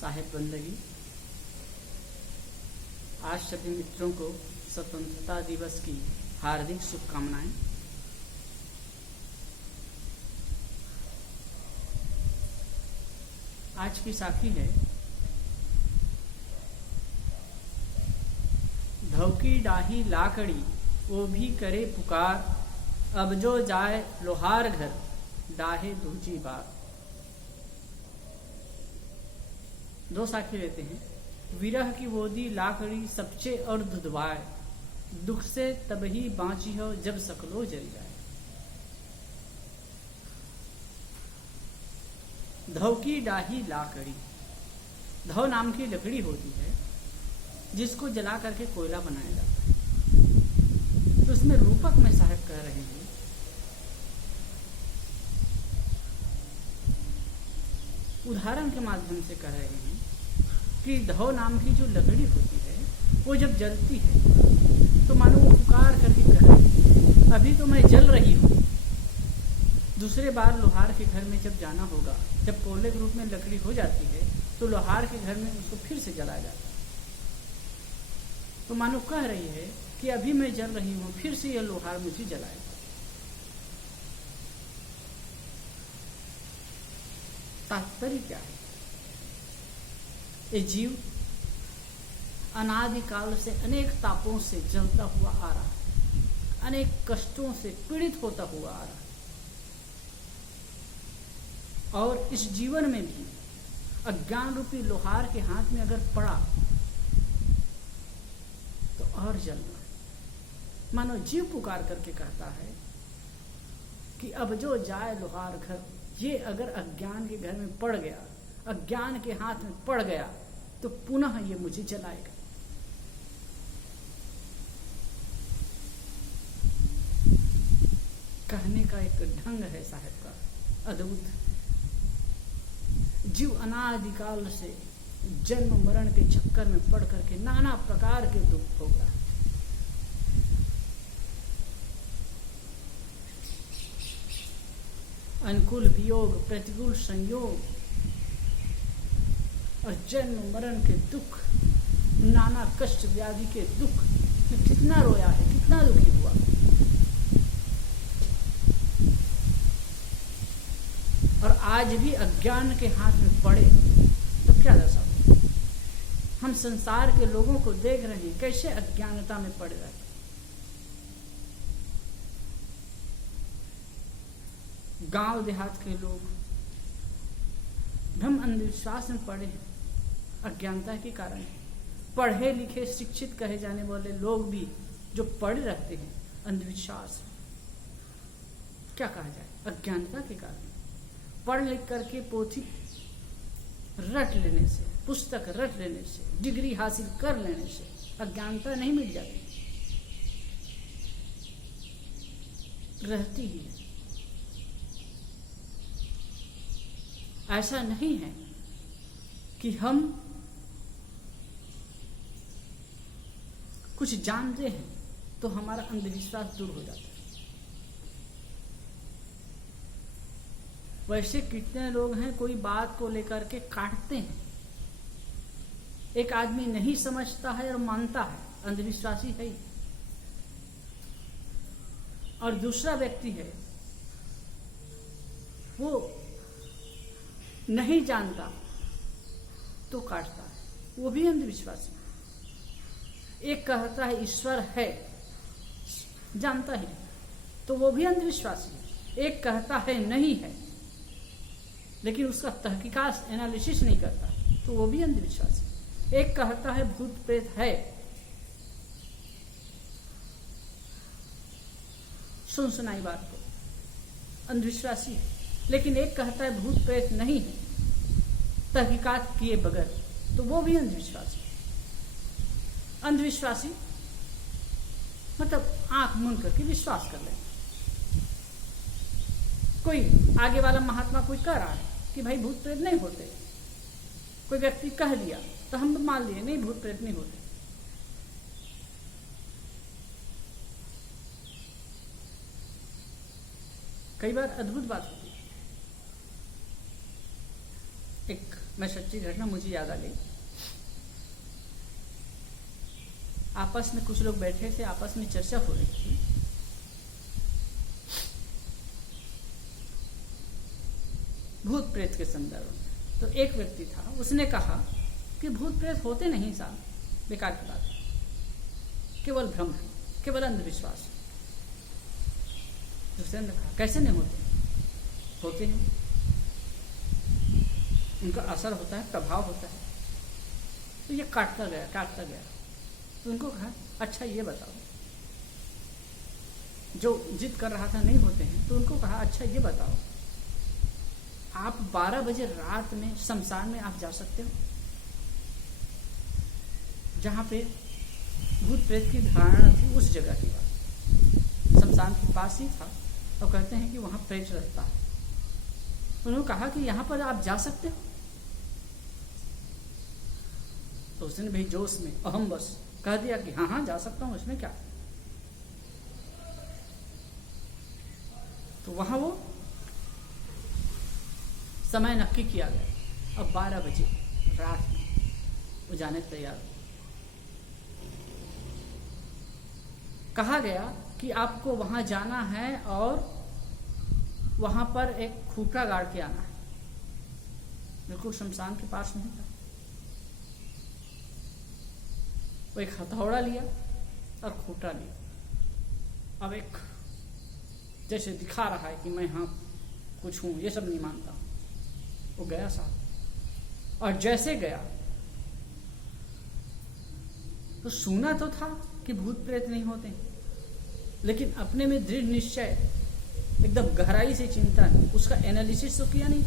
साहेब बंदगी, आज सभी मित्रों को स्वतंत्रता दिवस की हार्दिक शुभकामनाएं। आज की साखी है धौकी डाही लाकड़ी वो भी करे पुकार, अब जो जाए लोहार घर डाहे दूजी बार। दो साखी लेते हैं। विरह की वोदी लाकड़ी सबचे और दुधवाए, दुख से तब ही बाँची हो जब सकलो जल जाए। धौ की डाही लाकड़ी, धौ नाम की लकड़ी होती है जिसको जला करके कोयला बनाया जाता है। तो उसमें रूपक में साहब कह रहे हैं उदाहरण के माध्यम से कह रहे हैं कि धौ नाम की जो लकड़ी होती है वो जब जलती है तो मानो वो पुकार करके कह रही है अभी तो मैं जल रही हूँ, दूसरे बार लोहार के घर में जब जाना होगा, जब कोयले के रूप में लकड़ी हो जाती है तो लोहार के घर में उसको फिर से जलाया जाता है। तो मानो कह रही है कि अभी मैं जल रही हूँ, फिर से यह लोहार मुझे जलाएगा। तात्पर्य क्या है? ये जीव अनादिकाल से अनेक तापों से जलता हुआ आ रहा है, अनेक कष्टों से पीड़ित होता हुआ आ रहा है, और इस जीवन में भी अज्ञान रूपी लोहार के हाथ में अगर पड़ा तो और जलना। मानो जीव पुकार करके कहता है कि अब जो जाए लोहार घर, ये अगर अज्ञान के घर में पड़ गया, अज्ञान के हाथ में पड़ गया तो पुनः ये मुझे जलाएगा। कहने का एक ढंग है साहब का अद्भुत। जीव अनादिकाल से जन्म मरण के चक्कर में पड़ करके नाना प्रकार के दुख भोग रहा है। अनुकूल वियोग, प्रतिकूल संयोग और जन्म मरण के दुख, नाना कष्ट व्याधि के दुख में कितना रोया है, कितना दुखी हुआ। और आज भी अज्ञान के हाथ में पड़े तो क्या दशा? हम संसार के लोगों को देख रहे हैं कैसे अज्ञानता में पड़ रहे हैं। गांव देहात के लोग भ्रम अंधविश्वास में पड़े हैं, अज्ञानता के कारण। पढ़े लिखे शिक्षित कहे जाने वाले लोग भी जो पढ़े रहते हैं अंधविश्वास, क्या कहा जाए, अज्ञानता के कारण। पढ़ लिख करके पोथी रट लेने से, पुस्तक रट लेने से, डिग्री हासिल कर लेने से अज्ञानता नहीं मिट जाती, रहती ही है। ऐसा नहीं है कि हम कुछ जानते हैं तो हमारा अंधविश्वास दूर हो जाता है। वैसे कितने लोग हैं कोई बात को लेकर के काटते हैं। एक आदमी नहीं समझता है और मानता है, अंधविश्वासी है ही। और दूसरा व्यक्ति है वो नहीं जानता तो काटता है, वो भी अंधविश्वासी। एक कहता है ईश्वर है, जानता ही तो वो भी अंधविश्वासी है। एक कहता है नहीं है लेकिन उसका तहकीकात एनालिसिस नहीं करता तो वो भी अंधविश्वासी। एक कहता है भूत प्रेत है, सुन सुनाई बात को, अंधविश्वासी है। लेकिन एक कहता है भूत प्रेत नहीं है तहकीकात किए बगैर, तो वो भी अंधविश्वासी। अंधविश्वासी मतलब आंख मूंद करके विश्वास कर ले। कोई आगे वाला महात्मा कोई कह रहा है कि भाई भूत प्रेत नहीं होते, कोई व्यक्ति कह दिया तो हम मान लिए नहीं भूत प्रेत नहीं होते। कई बार अद्भुत बात होती है। एक मैं सच्ची घटना मुझे याद आ गई। आपस में कुछ लोग बैठे थे, आपस में चर्चा हो रही थी। भूत प्रेत के संदर्भ में। तो एक व्यक्ति था, उसने कहा कि भूत प्रेत होते नहीं साहब, बेकार की बात है, केवल भ्रम है, केवल अंधविश्वास है। दूसरे ने कहा कैसे नहीं होते? होते हैं, उनका असर होता है, प्रभाव होता है। तो ये काटता गया। तो उनको कहा अच्छा ये बताओ, जो जिद कर रहा था नहीं होते हैं, तो उनको कहा अच्छा ये बताओ, आप 12 बजे रात में शमशान में आप जा सकते हो, जहां पे भूत प्रेत की धारणा थी, उस जगह की बात, शमशान के पास ही था, और कहते हैं कि वहां प्रेत रहता है। उन्होंने कहा कि यहां पर आप जा सकते हो? तो उसने भाई जोश में अहम बस कह दिया कि हाँ जा सकता हूं, इसमें क्या। तो वहां वो समय नक्की किया गया, अब 12 बजे रात में वो जाने तैयार हो। कहा गया कि आपको वहां जाना है और वहां पर एक खूंटा गाड़ के आना है। बिल्कुल शमशान के पास नहीं था। वो एक हथौड़ा लिया और खूंटा लिया। अब एक जैसे दिखा रहा है कि मैं हाँ कुछ हूं, ये सब नहीं मानता। वो गया साहब, और जैसे गया तो सुना तो था कि भूत प्रेत नहीं होते, लेकिन अपने में दृढ़ निश्चय, एकदम गहराई से चिंतन, उसका एनालिसिस तो किया नहीं।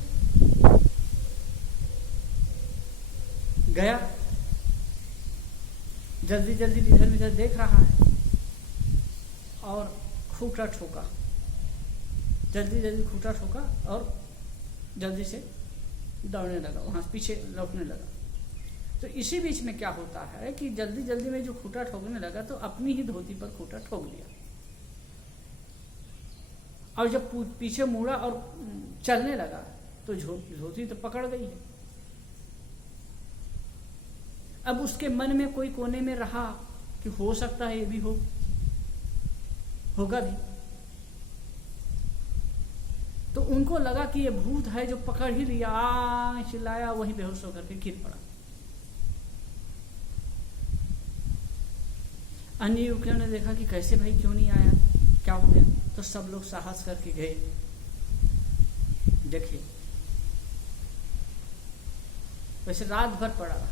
गया, जल्दी जल्दी इधर उधर देख रहा है और खूंटा ठोका, जल्दी जल्दी खूंटा ठोका और जल्दी से दौड़ने लगा, वहां पीछे लौटने लगा। तो इसी बीच में क्या होता है कि जल्दी जल्दी में जो खूंटा ठोकने लगा तो अपनी ही धोती पर खूंटा ठोक दिया, और जब पीछे मुड़ा और चलने लगा तो धोती तो पकड़ गई है। अब उसके मन में कोई कोने में रहा कि हो सकता है ये भी होगा भी। तो उनको लगा कि ये भूत है जो पकड़ ही लिया, चिल्लाया, वहीं बेहोश होकर के गिर पड़ा। अन्य युवकों ने देखा कि कैसे भाई क्यों नहीं आया, क्या हो गया। तो सब लोग साहस करके गए, देखिए वैसे रात भर पड़ा रहा।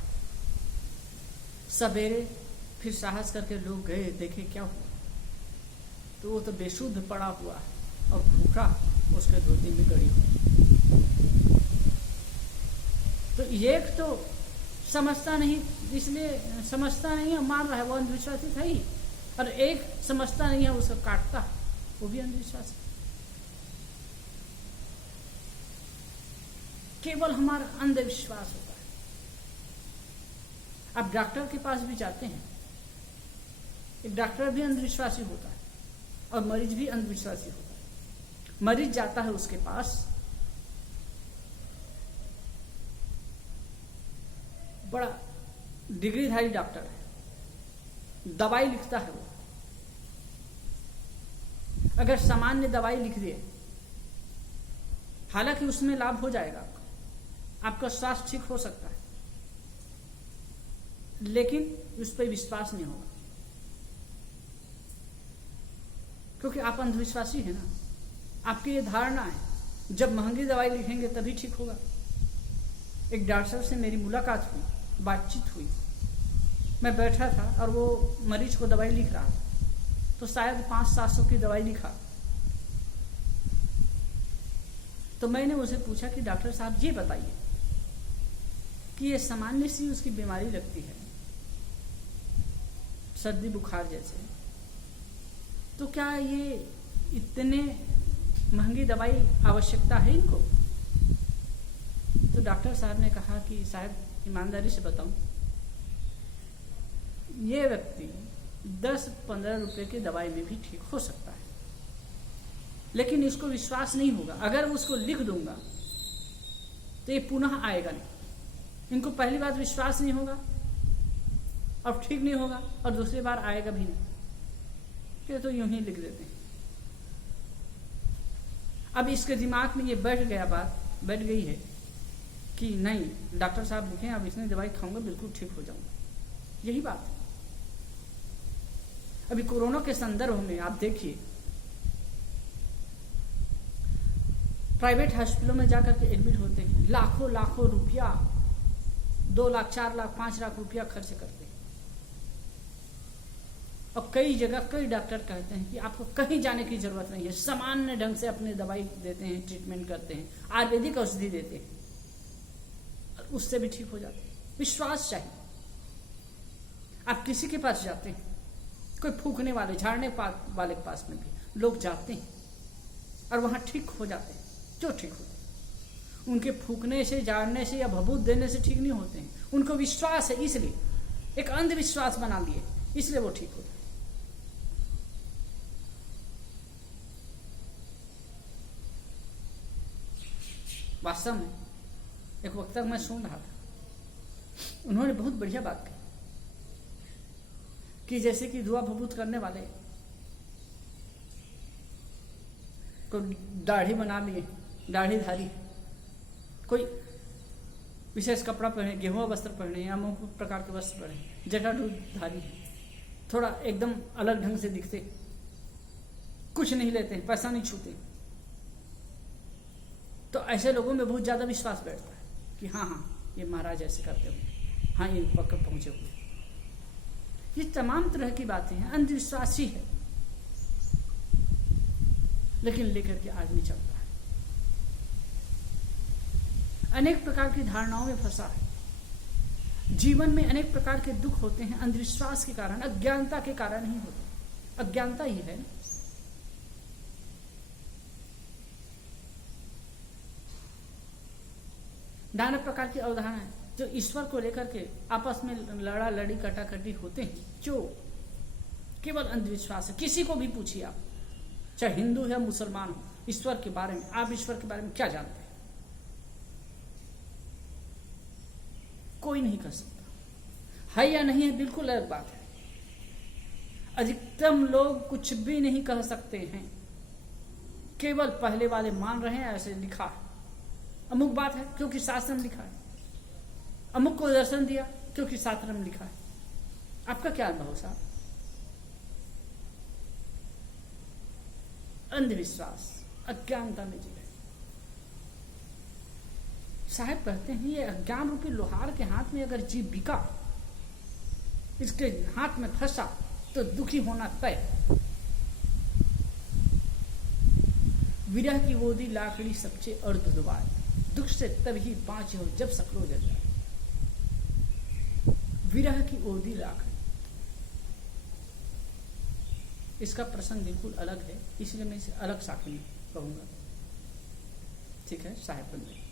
सवेरे फिर साहस करके लोग गए, देखे क्या हुआ। तो वो तो बेसुध पड़ा हुआ है और भूखा उसके धोती में गड़ी हुई। तो एक तो समझता नहीं, इसलिए समझता नहीं है, मान रहा है, वो अंधविश्वासी था ही। और एक समझता नहीं है, उसको काटता, वो भी अंधविश्वासी। केवल हमारा अंधविश्वास होता है। आप डॉक्टर के पास भी जाते हैं, एक डॉक्टर भी अंधविश्वासी होता है और मरीज भी अंधविश्वासी होता है। मरीज जाता है उसके पास, बड़ा डिग्रीधारी डॉक्टर है, दवाई लिखता है वो। अगर सामान्य दवाई लिख दे, हालांकि उसमें लाभ हो जाएगा, आपका स्वास्थ्य ठीक हो सकता है, लेकिन उस पर विश्वास नहीं होगा, क्योंकि आप अंधविश्वासी है ना। आपकी ये धारणा है जब महंगी दवाई लिखेंगे तभी ठीक होगा। एक डॉक्टर से मेरी मुलाकात हुई, बातचीत हुई, मैं बैठा था और वो मरीज को दवाई लिख रहा था, तो शायद 500-700 की दवाई लिखा। तो मैंने उसे पूछा कि डॉक्टर साहब ये बताइए कि ये सामान्य सी उसकी बीमारी लगती है, सर्दी बुखार जैसे, तो क्या ये इतने महंगी दवाई आवश्यकता है इनको? तो डॉक्टर साहब ने कहा कि साहब ईमानदारी से बताऊं, ये व्यक्ति 10-15 रुपए की दवाई में भी ठीक हो सकता है, लेकिन इसको विश्वास नहीं होगा। अगर उसको लिख दूंगा तो ये पुनः आएगा नहीं। इनको पहली बार विश्वास नहीं होगा, अब ठीक नहीं होगा, और दूसरी बार आएगा भी नहीं, ये तो यूं ही लिख देते हैं। अब इसके दिमाग में ये बात बैठ गई है कि नहीं, डॉक्टर साहब लिखे, अब इसने दवाई खाऊंगा बिल्कुल ठीक हो जाऊंगा, यही बात है। अभी कोरोना के संदर्भ में आप देखिए, प्राइवेट हॉस्पिटलों में जाकर के एडमिट होते हैं, लाखों लाखों रुपया, 2 लाख 4 लाख 5 लाख रुपया खर्च करते हैं। और कई जगह कई डॉक्टर कहते हैं कि आपको कहीं जाने की जरूरत नहीं है, सामान्य ढंग से अपने दवाई देते हैं, ट्रीटमेंट करते हैं, आयुर्वेदिक औषधि देते हैं, और उससे भी ठीक हो जाते हैं। विश्वास चाहिए। आप किसी के पास जाते हैं, कोई फूकने वाले झाड़ने वाले के पास में भी लोग जाते हैं और वहां ठीक हो जाते हैं, जो ठीक होते हैं। उनके फूकने से, झाड़ने से या भभूत देने से ठीक नहीं होते हैं, उनको विश्वास है, इसलिए एक अंधविश्वास बना लिए, इसलिए वो ठीक होते हैं। वास्तव में एक वक्ता मैं सुन रहा था, उन्होंने बहुत बढ़िया बात कही कि जैसे कि धुआं भभूत करने वाले को दाढ़ी बना लिए, दाढ़ीधारी, कोई विशेष कपड़ा पहने, गेहुआ वस्त्र पहने या अमुक प्रकार के वस्त्र पहने, जटाधारी, थोड़ा एकदम अलग ढंग से दिखते, कुछ नहीं लेते, पैसा नहीं छूते, तो ऐसे लोगों में बहुत ज्यादा विश्वास बैठता है कि हाँ हाँ ये महाराज ऐसे करते हुए, हाँ ये पक्का पहुंचे हुए। ये तमाम तरह की बातें हैं, अंधविश्वास ही है, लेकिन लेकर के आदमी चलता है, अनेक प्रकार की धारणाओं में फंसा है। जीवन में अनेक प्रकार के दुख होते हैं अंधविश्वास के कारण, अज्ञानता के कारण ही होते। अज्ञानता ही है। नाना प्रकार की अवधारणाएं जो ईश्वर को लेकर के आपस में लड़ा लड़ी कटाकटी होते हैं, जो केवल अंधविश्वास है। किसी को भी पूछिए आप, चाहे हिंदू या मुसलमान हो, ईश्वर के बारे में, आप ईश्वर के बारे में क्या जानते हैं? कोई नहीं कह सकता। है या नहीं है बिल्कुल अलग बात है। अधिकतम लोग कुछ भी नहीं कह सकते हैं, केवल पहले वाले मान रहे हैं, ऐसे लिखा है, अमुक बात है क्योंकि शास्त्र में लिखा है, अमुक को दर्शन दिया क्योंकि शास्त्र में लिखा है। आपका क्या अनुभव साहब? अंधविश्वास, अज्ञानता में जी रहे। साहब कहते हैं ये अज्ञान रूपी लोहार के हाथ में अगर जीव बिका, इसके हाथ में फंसा तो दुखी होना तय। विरह की वोदी लाकड़ी सबसे अर्ध दुबार, दुख से तभी बाँचे हो जब सकलो जल जाए। विरह की ओदी लाकड़ी, इसका प्रसंग बिल्कुल अलग है, इसलिए मैं इसे अलग साखी में कहूंगा। ठीक है साहेब बंदे।